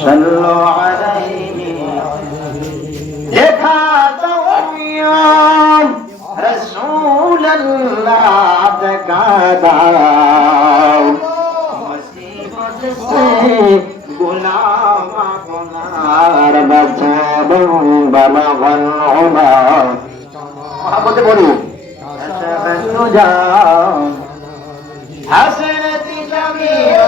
صلوا عليه देखा तो रसूल अल्लाह का दाव मुसीबत से गुलाम गुनार बचाओ बलगल उमा मोहब्बत बोलो ऐसा जाओ हसरत जमील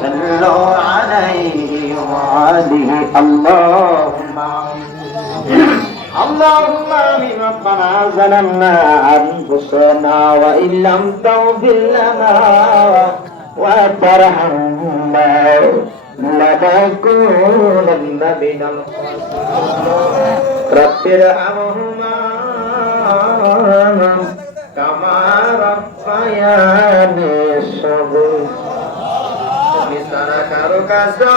صلوا عليه وآله اللهم آمين ربنا ظلمنا أنفسنا وإن لم تغفر لنا وترحمنا لنكونن من الخاسرين رب ارحمهما كما ربياني صغيرا সারা কারো কাছে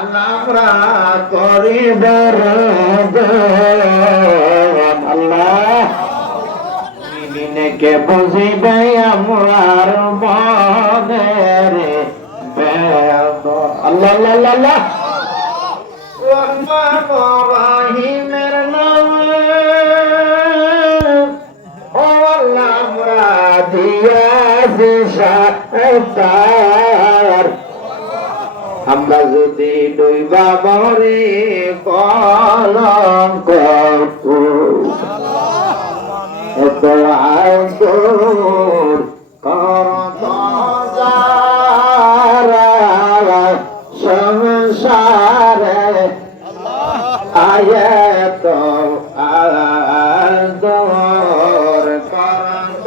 আমরা করিব আল্লাহ কে বুঝিবে আমার বনের আল্লাহ আল্লাহ আল্লাহ রহিমের নামে ও আল্লাহ আমরা দিয়াছি তার আমরা যদি ডুইবা মরে কলঙ্ক এত আদর করত যারা সংসারে আয়াত আদর করত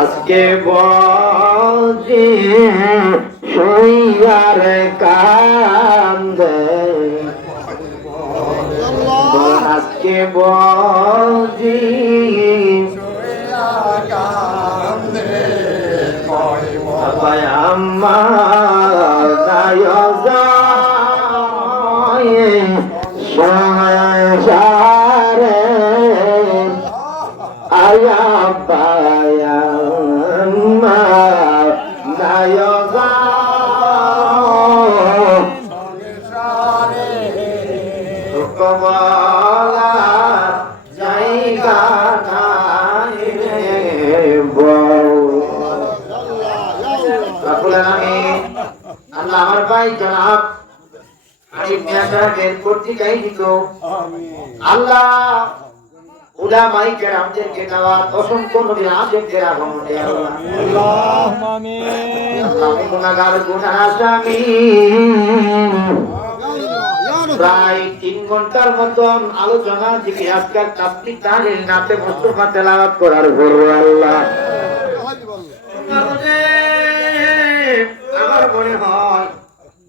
আজকে বলছি শুইয়ার কান্দে আজকে বলছি আমার সংসারে আয়া পায়া নায়গা কমলা জায়গা নাই রে বউ আল্লাহ আমার ভাই জনাব আরিফ মিয়া সাহেবের পত্রিকায় দিত আল্লাহ উলামায়ে কেরামদেরকে দেওয়ার অসংখ্য নবীর আশেকদের আগমনে আল্লাহুম্মা আমিন আমি গুনাহগার গুনাহ আসামি প্রায় 3 ঘন্টার মতন আলোচনা থেকে আজকাল তাফসীর তাহলিল নাতে মুস্তাফা তেলাওয়াত করার পর আল্লাহ আমার মনে হয়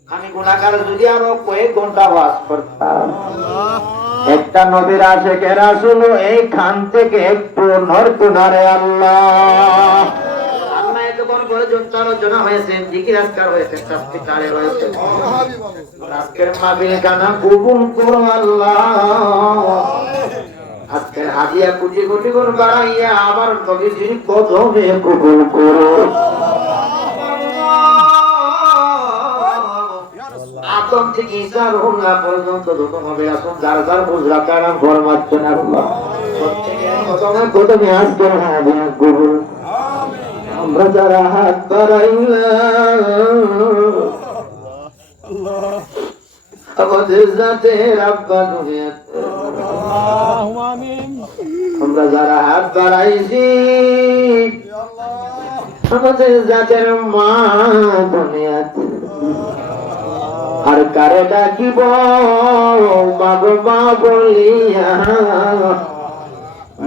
আমি গুনাহগার যদি আরো কয়েক ঘন্টা ওয়াজ করতাম একটা নবীর আশেকের রাসূল এই খান থেকে একটু নড়তো না রে আল্লাহ আল্লাহ এতক্ষণ পর্যন্ত আলোচনা হয়েছে জিকির আজকার হয়েছে তাসবিহ তাহলিল হয়েছে আজকের মাহফিল গানা কবুল করো আল্লাহ আজকের হাদিয়া কোটি কোটি গুণ বাড়াইয়া আবার নবীর যিনি কদমে কবুল করো আদম থেকে ঈসা রুহুল্লাহ পর্যন্ত যত হবে আসুন যার যার বুঝরা কারাম ফরমাচ্ছেন আল্লাহ প্রত্যেকের কদমে কদমে আজকের হাদিয়া কবুল আমরা যারা হাত বাড়াইলাম আল্লাহ আমাদের জাতে রাব্বান আল্লাহুম্মা আমিন আমরা যারা হাত বাড়াইছি আমাদের জাতের মা দুনিয়াতে আর কারে ডাকিব মা বলিয়া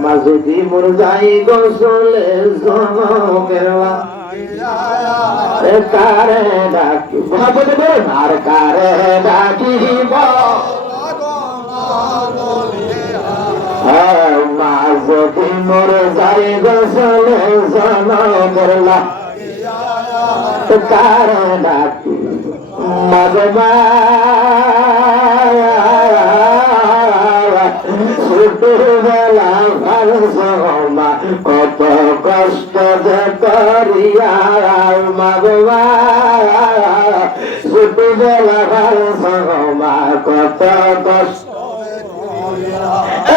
মা যদি মোর যাই গোসলে জনমের কারে ডাকিব আর কারে ডাকিব মা যদি মোর যাই গোসলে জনমের কারে ডাকিব মা কষ্ট যে করিয়া মাগবা ছোটবেলার মা কত কষ্ট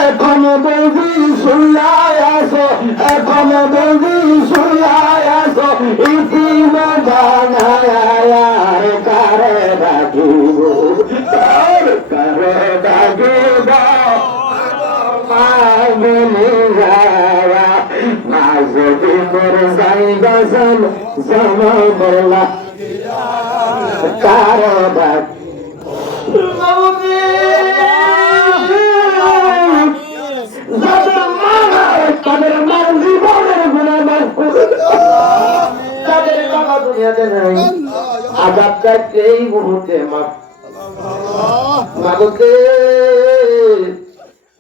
এখনো বৌদি শুয়াই আছো এখনো বৌদি শুয়াই আছো ইতিমা বানায় কারে রাখিব কারে রাখিব মাগনি যাওয়া মা যদি মোর যাইবা জামা বলা কারে রাখিব তাদের মার জীবনের গুনাহ মাফ করে তাদের বাবা দুনিয়াতে নাই আযাব কাটে এই মুহূর্তে মাফ মাগতে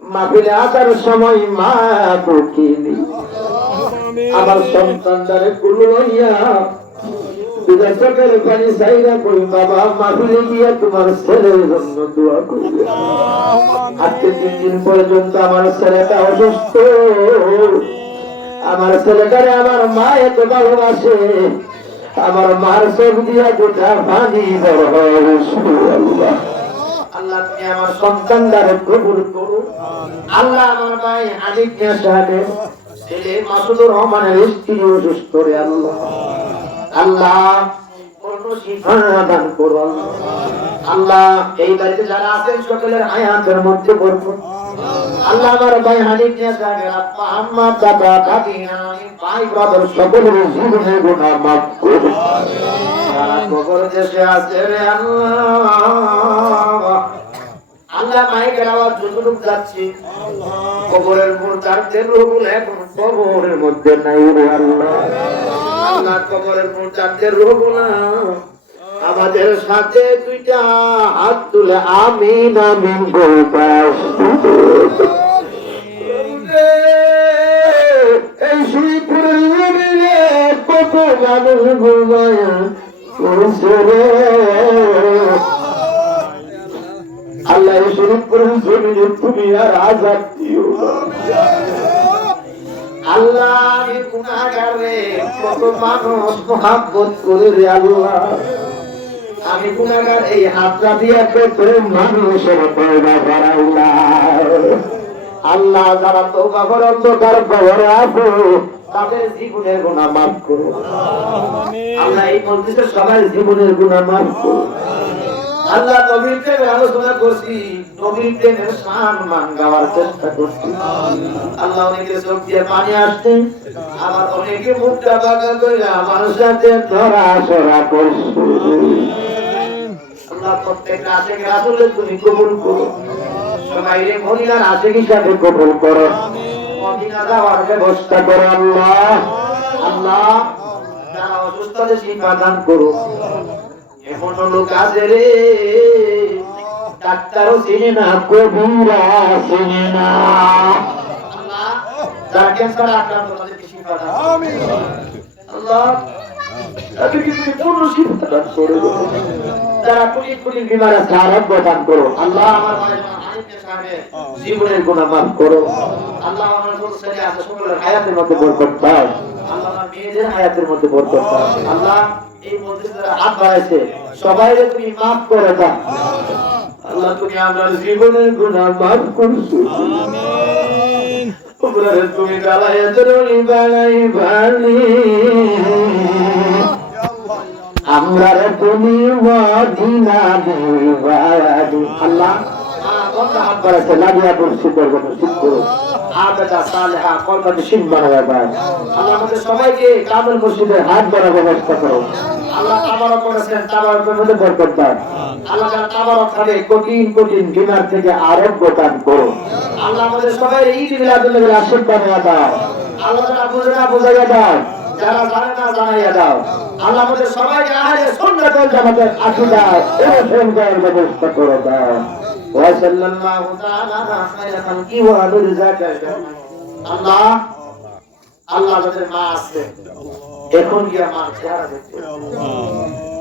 মাহফিলে আসার সময় মা বকিনি আমার সন্তানদারে কুল লইয়া তুই চোখের পানি চাইরা কই বাবা মাহফিলে গিয়া তোমার ছেলের জন্য দোয়া করবে আজকে 3 দিন পর্যন্ত আমার ছেলেটা অসুস্থ আমার ছেলেটারে আমার মা এত ভালোবাসে আমার মার চোখ দিয়া গোটা পানি বড় আল্লাহ আল্লাহ তুমি আমার সন্তানদারে কবুল করো আল্লাহ আমার ভাই আলিফ মিয়া সাহেবের ছেলে মাসুদুর রহমানের স্ত্রী অসুস্থ রে আল্লাহ আল্লাহ দান করো আল্লাহ এই বাড়িতে যারা আছেন সকলের হায়াতের মধ্যে বরকত আল্লাহ আমার ভাই হানিফ নিয়া সাহেবের আব্বা আম্মা দাদা দাদি নানি ভাই ব্রাদার সকলের জীবনের গুনাহ মাফ করো সারা কবর দেশে আছে রে আল্লাহ আল্লাহ মাইকের আওয়াজ যতটুকু যাচ্ছে কবরের মুরতাদের রূহগুলো এখন কবরের মধ্যে নাই রে আল্লাহ আল্লাহ কবরের মুরতাদের রূহগুলো আমাদের সাথে দুইটা হাত তুলে আমিন আমিন বলতাস এই শ্রীপুরের জমিনে কত মানুষ ঘুমায়া করছে রে আল্লাহ এই শ্রীপুরের জমিনে তুমি আর আজাদ দিও আল্লাহ এই গুনাহগার রে কত মানুষ মহব্বত করে রে আল্লাহ আমি গুনাহগার এই হাতটা দিয়ে কত মানুষের তওবা করাইলাম আল্লাহ যারা তওবা করে অন্ধকার কবরে আছে তাদের জীবনের গুনাহ মাফ করো আল্লাহ এই মজলিসের সবার জীবনের গুনাহ মাফ করো আল্লাহ নবীর প্রেমে আলোচনা করছি নবীর প্রেমের সম্মান গাওয়ার চেষ্টা করছি আল্লাহ অনেকে চোখ দিয়ে পানি আসছে আবার অনেকে মুখটা বাঁকা করে আমার সাথে ধরাছড়া করছে আল্লাহ প্রত্যেক আশিক রাসূলের তুমি কবুল করো সবাই মদিনার আশিক হিসাবে কবুল করো মদিনা যাওয়ার ব্যবস্থা করো আল্লাহ আল্লাহ যারা অসুস্থদের শিফা দান করো এখনো লোক আছে রে ডাক্তারও চিনে না কবিরা চিনে না আল্লাহ যারা ক্যান্সার আক্রান্ত তাদেরকে শিফা দান আমিন আল্লাহ তাদেরকে তুমি পূর্ণ শিফা দান করো যারা কোটি কোটি বিমার আছে আরোগ্য দান করো আল্লাহ আমার ভাই হানিফ সাহেবের জীবনের গুনাহ মাফ করো আল্লাহ আমার ছেলে আছে সকলের হায়াতের মধ্যে বরকত দাও আল্লাহ আমার মেয়েদের হায়াতের মধ্যে বরকত দাও আল্লাহ এই মসজিদের হাত বাড়াইছে সবাইকে তুমি মাফ করে দাও আল্লাহ তুমি আমার জীবনের গুনাহ মাফ করছো আমিন ওপরে তুমি গালায়াতের ওলি বানাই বানি আমরা রে তুমি মদিনা দিবাদি আল্লাহ হাত বাড়াইছে লাগিয়া বর্ষি করবো ঠিক করো আবেদা সালেহা কলকাতা শিব বানায় আল্লাহ আমাদের সবাইকে কামেল মসজিদের হাত ধরার ব্যবস্থা করো আল্লাহ তাবারক করেছেন তাবারকের মধ্যে বরকত দাও আল্লাহ যারা তাবারক খাবে কঠিন কঠিন বিমার থেকে আরোগ্য দান করো আল্লাহ আমাদের সবাই ঈদ মিলাদুল আশীর্বাদ দাও আল্লাহ যারা বুঝে না বুঝাইয়া দাও যারা জানে না জানাইয়া দাও আল্লাহ আমাদের সবাইকে আহলে সুন্নাত ওয়াল জামাতের আকীদা এবং সন্ধানের ব্যবস্থা করে দাও ওয়া সাল্লাল্লাহু তাআলা আলা খায়রি খালকি ওয়া আলা রিজাকা আল্লাহ আল্লাহ যাদের মা আছে এখন কি আমার চেহারা দেখতে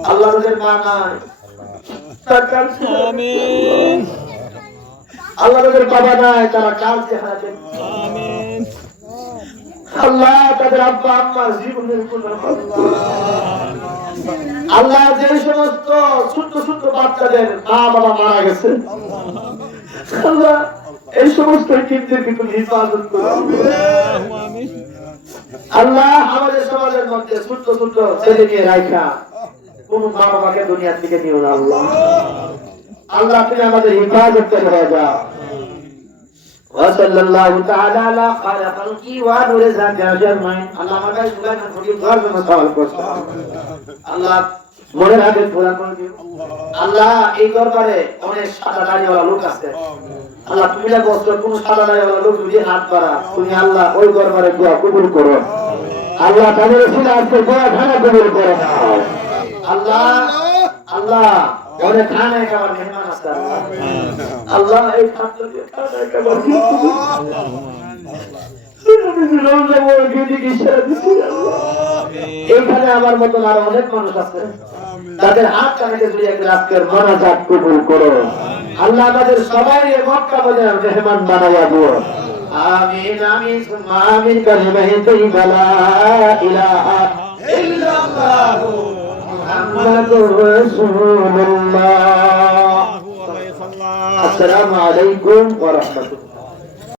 আল্লাহ যাদের মা নাই আমিন আল্লাহ যাদের বাবা নাই তারা কাল চেহারা দেখতে আমিন আল্লাহ তাদের আব্বা আম্মার জীবনের গুনাহ আল্লাহ যে সমস্ত ছোট ছোট বাচ্চাদের মা বাবা মারা গেছে আল্লাহ এই সমস্ত কিন্দেরকে তুমি হিফাজত করো আল্লাহ আমাদের সমাজের মধ্যে ছোট ছোট ছেলে নিয়ে রাখা কোন মা বাবাকে দুনিয়া থেকে নিও না আল্লাহ আল্লাহ তুমি আমাদের হিফাজত করে হয়ে যাও وصلى الله تعالى على خير خلقه ونور ذاته اجمعين اللهم بارك لنا في الغرب مساوال করছে আল্লাহ মনের আগে পুরা করে দিও আল্লাহ এই দরবারে অনেক সাদা দাড়িওয়ালা লোক আছে আল্লাহ তুমি না বলছো কোন সাদা দাড়িওয়ালা লোক যদি হাত বাড়া তুমি আল্লাহ ওই দরবারে দোয়া কবুল করো আল্লাহ তাদের রসুল আজকে দোয়া খানা কবুল করো আল্লাহ আল্লাহ ওরে খানা খাবার মেহমান আছে আল্লাহ এই খাদ্য দিয়ে খানা খাবার এখানে আমার মতন আরো অনেক মানুষ আছে তাদের হাত কানাকে জড়িয়ে আজকের মোনাজাত কবুল করো আল্লাহ আমাদের সবাই মক্কা মদিনার মেহমান বানাইয়া দিও আমিন আমিন সুম্মা আমিন কালিমায়ে তাইয়্যিবা লা ইলাহা ইল্লাল্লাহ মুহাম্মাদুর রাসূলুল্লাহ আসসালামু আলাইকুম ওয়া রাহমাতুল্লাহ